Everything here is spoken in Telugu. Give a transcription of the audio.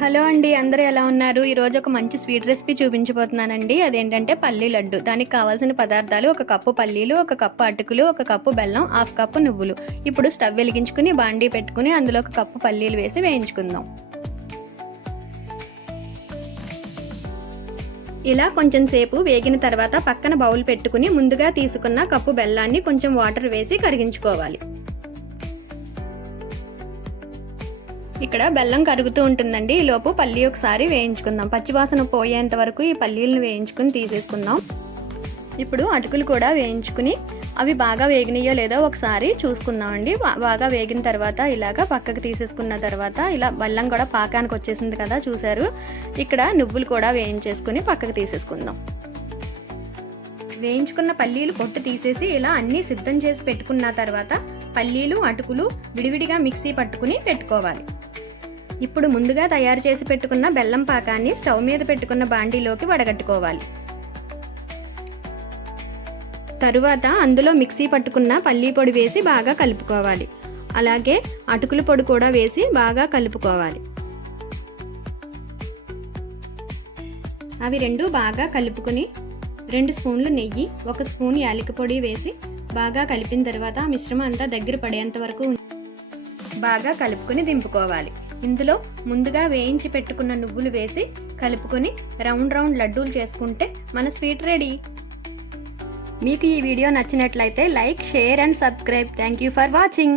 హలో అండి, అందరూ ఎలా ఉన్నారు? ఈరోజు ఒక మంచి స్వీట్ రెసిపీ చూపించబోతున్నానండి. అదేంటంటే పల్లీ లడ్డు. దానికి కావాల్సిన పదార్థాలు: ఒక కప్పు పల్లీలు, ఒక కప్పు అటుకులు, ఒక కప్పు బెల్లం, హాఫ్ కప్పు నువ్వులు. ఇప్పుడు స్టవ్ వెలిగించుకుని బాండీ పెట్టుకుని అందులో ఒక కప్పు పల్లీలు వేసి వేయించుకుందాం. ఇలా కొంచెం సేపు వేగిన తర్వాత పక్కన బౌల్ పెట్టుకుని ముందుగా తీసుకున్న కప్పు బెల్లాన్ని కొంచెం వాటర్ వేసి కరిగించుకోవాలి. ఇక్కడ బెల్లం కరుగుతూ ఉంటుందండి. ఈ లోపు పల్లీ ఒకసారి వేయించుకుందాం. పచ్చివాసన పోయేంత వరకు ఈ పల్లీలను వేయించుకుని తీసేసుకుందాం. ఇప్పుడు అటుకులు కూడా వేయించుకుని అవి బాగా వేగినాయో లేదో ఒకసారి చూసుకుందాం అండి. బాగా వేగిన తర్వాత ఇలాగా పక్కకు తీసేసుకున్న తర్వాత ఇలా బెల్లం కూడా పాకానికి వచ్చేసింది కదా, చూసారు. ఇక్కడ నువ్వులు కూడా వేయించేసుకుని పక్కకు తీసేసుకుందాం. వేయించుకున్న పల్లీలు పొట్టు తీసేసి ఇలా అన్నీ సిద్ధం చేసి పెట్టుకున్న తర్వాత పల్లీలు అటుకులు విడివిడిగా మిక్సీ పట్టుకుని పెట్టుకోవాలి. ఇప్పుడు ముందుగా తయారు చేసి పెట్టుకున్న బెల్లం పాకాన్ని స్టవ్ మీద పెట్టుకున్న బాండీలోకి వడగట్టుకోవాలి. తరువాత అందులో మిక్సీ పట్టుకున్న పల్లీ పొడి వేసి బాగా కలుపుకోవాలి. అలాగే అటుకుల పొడి కూడా వేసి బాగా కలుపుకోవాలి. అవి రెండు బాగా కలుపుకొని 2 స్పూన్లు నెయ్యి, 1 స్పూన్ యాలకుల పొడి వేసి బాగా కలిపిన తర్వాత ఆ మిశ్రమం అంతా దగ్గర పడేంత వరకు బాగా కలుపుకొని దింపుకోవాలి. ఇందులో ముందుగా వేయించి పెట్టుకున్న నువ్వులు వేసి కలుపుకొని రౌండ్ లడ్డూలు చేసుకుంటే మన స్వీట్ రెడీ. మీకు ఈ వీడియో నచ్చినట్లయితే like, share and subscribe. Thank you for watching.